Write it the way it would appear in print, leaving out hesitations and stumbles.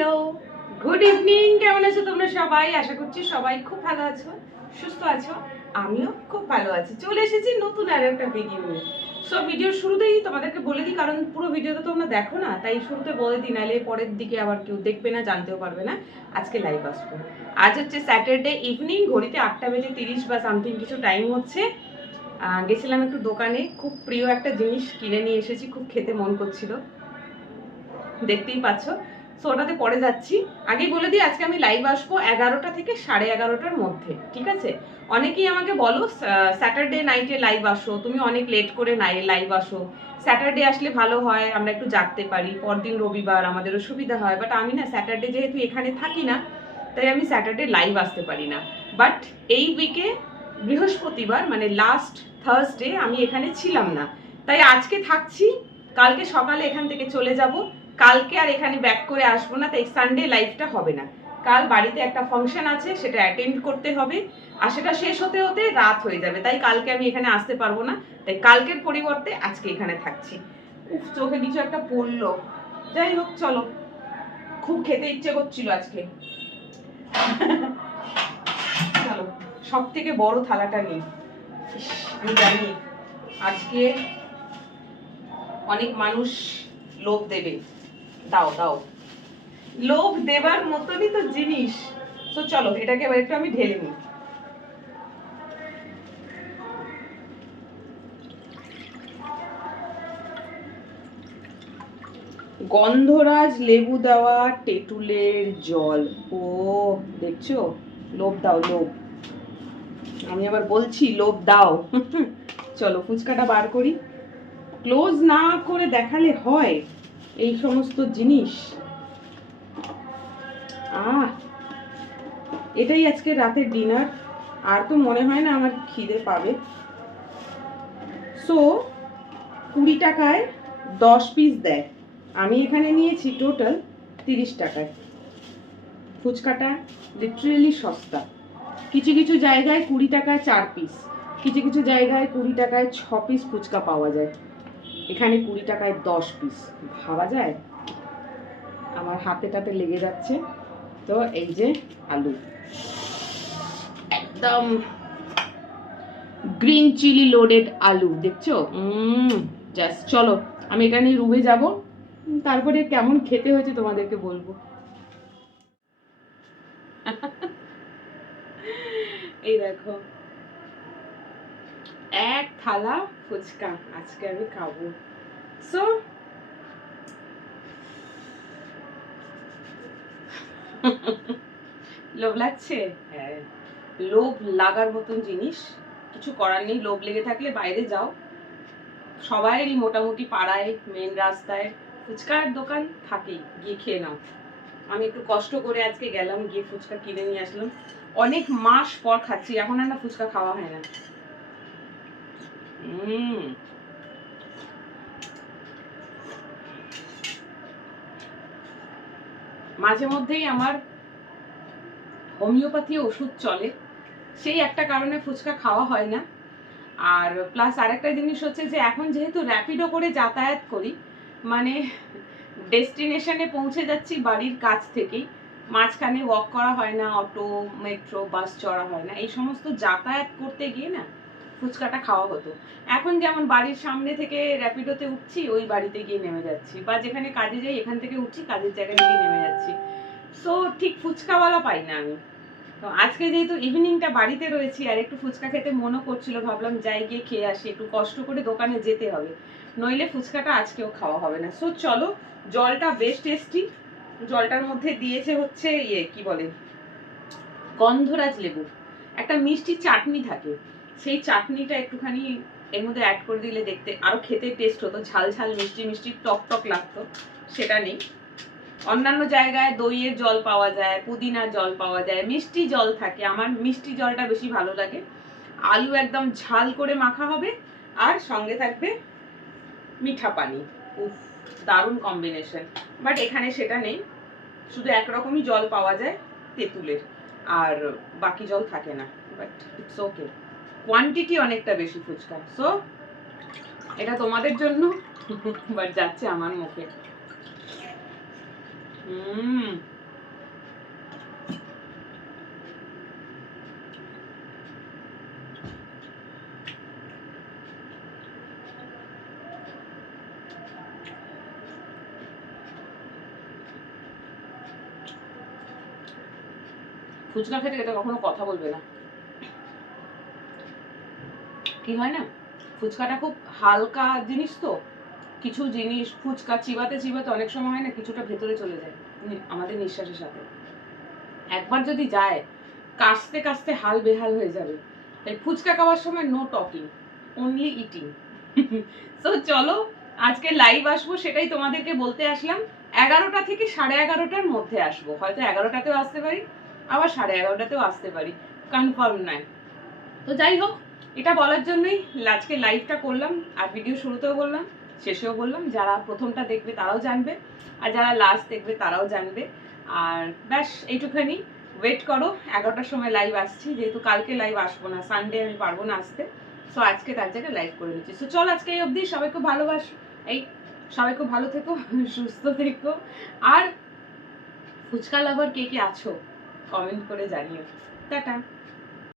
Hello, good evening. কেমন আছো তোমরা সবাই? আশা করছি সবাই খুব ভালো আছো, সুস্থ আছো। আমিও খুব ভালো আছি। চলে এসেছি নতুন আর একটা ভিডিও নিয়ে। সো ভিডিওর শুরুতেই তোমাদেরকে বলে দিই, কারণ পুরো ভিডিওটা তোমরা দেখো না, তাই শুরুতে বলে দিই, নাহলে পরের দিকে আবার কেউ দেখবে না, জানতেও পারবে না। আজকে লাইভ আসবো। আজ হচ্ছে স্যাটারডে ইভিনিং, ঘড়িতে 8:30 বা সামথিং কিছু টাইম হচ্ছে। গেছিলাম একটু দোকানে, খুব প্রিয় একটা জিনিস কিনে নিয়ে এসেছি, খুব খেতে মন করছিল, দেখতেই পাচ্ছ। সো ওটাতে পরে যাচ্ছি। আগেই বলে দিই, আজকে আমি লাইভ আসবো 11টা থেকে 11:30টার মধ্যে, ঠিক আছে? অনেকেই আমাকে বলো স্যাটারডে নাইটে লাইভ আসো, তুমি অনেক লেট করে লাইভ আসো। স্যাটারডে আসলে ভালো হয়, আমরা একটু জাগতে পারি, পরদিন রবিবার আমাদেরও সুবিধা হয়। বাট আমি না, স্যাটারডে যেহেতু এখানে থাকি না, তাই আমি স্যাটারডে লাইভ আসতে পারি না। বাট এই উইকে বৃহস্পতিবার মানে লাস্ট থার্সডে আমি এখানে ছিলাম না, তাই আজকে থাকছি। কালকে সকালে এখান থেকে চলে যাব। কালকে আর এখানে ব্যাক করে আসবো না, তাই সানডে লাইভটা হবে না। কাল বাড়িতে একটা ফাংশন আছে, সেটা অ্যাটেন্ড করতে হবে, আর সেটা শেষ হতে হতে রাত হয়ে যাবে, তাই কালকে আমি এখানে আসতে পারবো না। তাই কালকের পরিবর্তে আজকে এখানে থাকছি। উফ, চোখে কিছু একটা পড়লো। যাই হোক, চলো। খুব খেতে ইচ্ছে করছিল আজকে। চলো, সব থেকে বড় থালাটা নিই। আমি জানি আজকে অনেক মানুষ লোভ দেবে। দাও দাও, লোভ দেবার মতনই তো জিনিস। তো চলো, এটাকে এবার একটু আমি ঢেলে নিই। গন্ধরাজ লেবু দেওয়া তেঁতুলের জল। ও দেখছো, লোভ দাও, লোভ। আমি আবার বলছি লোভ দাও। চলো, ফুচকাটা বার করি। ক্লোজ না করে দেখালে হয় এই সমস্ত জিনিস। এটাই আজকে রাতের ডিনার। আর তো মনে হয় না আমার খিদে পাবে। সো 20 টাকায় 10 পিস দেয়। আমি এখানে নিয়েছি টোটাল 30 টাকায়। ফুচকাটা লিটারেলি সস্তা। কিছু কিছু জায়গায় 20 টাকায় 4 পিস, কিছু কিছু জায়গায় 20 টাকায় 6 পিস ফুচকা পাওয়া যায়। এখানে 20 টাকায় 10 পিস, ভাবা যায়? আমার হাতে লেগে যাচ্ছে। তো এই যে আলু, একদম গ্রিন চিলি লোডেড আলু, দেখছো? জাস্ট চলো, আমি এটা নিয়ে রুমে যাব, তারপরে কেমন খেতে হয়েছে তোমাদেরকে বলবো। এই দেখো, এক থালা ফুচকা আজকে আমি খাবো। সো লোভ লাগছে? হ্যাঁ, লোভ লাগার মতন জিনিস। কিছু করার নেই, লোভ লেগে থাকলে বাইরে যাও। সবাইরই মোটামুটি পাড়ায় মেন রাস্তায় ফুচকার দোকান থাকেই, গিয়ে খেয়ে নাও। আমি একটু কষ্ট করে আজকে গেলাম, গিয়ে ফুচকা কিনে নিয়ে আসলাম। অনেক মাস পর খাচ্ছি, এখন আর না ফুচকা খাওয়া হয় না। মাঝে মধ্যেই আমার হোমিওপ্যাথি ওষুধ চলে, সেই একটা কারণে ফুচকা খাওয়া হয় না। আর প্লাস আরেকটা জিনিস হচ্ছে যে এখন যেহেতু র্যাপিডো করে যাতায়াত করি, মানে ডেস্টিনেশনে পৌঁছে যাচ্ছি বাড়ির কাছ থেকেই, মাঝখানে ওয়াক করা হয় না, অটো মেট্রো বাস চড়া হয় না, এই সমস্ত যাতায়াত করতে গিয়ে না ফুচকাটা খাওয়া হতো। এখন যেমন বাড়ির সামনে থেকে র্যাপিডোতে উঠছি, ওই বাড়িতে গিয়ে নেমে যাচ্ছি, বা যেখানে কাজে যাই এখান থেকে উঠছি, কাজের জায়গায় গিয়ে নেমে যাচ্ছি। সো ঠিক ফুচকাওয়ালা পাই না আমি। তো আজকে যেহেতু ইভিনিংটা বাড়িতে রয়েছি আর একটু ফুচকা খেতে মনও করছিল, ভাবলাম যাই গিয়ে খেয়ে আসি, একটু কষ্ট করে দোকানে যেতে হবে, নইলে ফুচকাটা আজকেও খাওয়া হবে না। সো চলো, জলটা বেশ টেস্টি। জলটার মধ্যে দিয়েছে হচ্ছে কি বলে, গন্ধরাজ লেবু। একটা মিষ্টি চাটনি থাকে, সেই চাটনিটা একটুখানি এর মধ্যে অ্যাড করে দিলে দেখতে আরো খেতে টেস্ট হতো, ঝাল ঝাল মিষ্টি মিষ্টি টক টক লাগতো, সেটা নেই। অন্যান্য জায়গায় দইয়ের জল পাওয়া যায়, পুদিনার জল পাওয়া যায়, মিষ্টি জল থাকে, আমার মিষ্টি জলটা বেশি ভালো লাগে। আলু একদম ঝাল করে মাখা হবে, আর সঙ্গে থাকবে মিঠা পানি। উফ, দারুণ কম্বিনেশন। বাট এখানে সেটা নেই, শুধু একরকমই জল পাওয়া যায় তেঁতুলের, আর বাকি জল থাকে না। বাট ইটস ওকে, কোয়ান্টিটি অনেকটা বেশি ফুচকা। সো এটা তোমাদের জন্য, বাট যাচ্ছে আমার মুখে। হুম, ফুচকা খেতে খেতে কখনো কথা বলবে না। কি হয় না, ফুচকাটা খুব হালকা জিনিস তো, কিছু জিনিস ফুচকা চিবাতে চিবাতে অনেক সময় হয় না কিছুটা ভেতরে চলে যায় আমাদের নিঃশ্বাসের সাথে। একবার যদি যায় কাশতে কাশতে হাল বেহাল হয়ে যাবে। তাই ফুচকা খাওয়ার সময় no talking, only eating. So চলো, আজকে লাইভ আসবো সেটাই তোমাদেরকে বলতে আসলাম। 11টা থেকে 11:30টার মধ্যে আসবো, হয়তো 11টাতেও আসতে পারি, আবার 11:30টাতেও আসতে পারি, কনফার্ম নয়। তো যাই হোক, এটা বলার জন্যই আজকে লাইভটা করলাম। আর ভিডিও শুরুতেও বললাম, শেষেও বললাম, যারা প্রথমটা দেখবে তারাও জানবে, আর যারা লাস্ট দেখবে তারাও জানবে। আর ব্যাস এইটুখানি, ওয়েট করো, 11টার সময় লাইভ আসছি, যেহেতু কালকে লাইভ আসবো না, সানডে আমি পারবো না আসতে, সো আজকে তার জায়গায় লাইভ করে নিচ্ছি। সো চল আজকে এই অবধি, সবাই খুব ভালোবাসো, এই সবাই খুব ভালো থেকো, সুস্থ থেকো, আর ফুচকা লাভার কে কে আছো কমেন্ট করে জানিও। টাটা।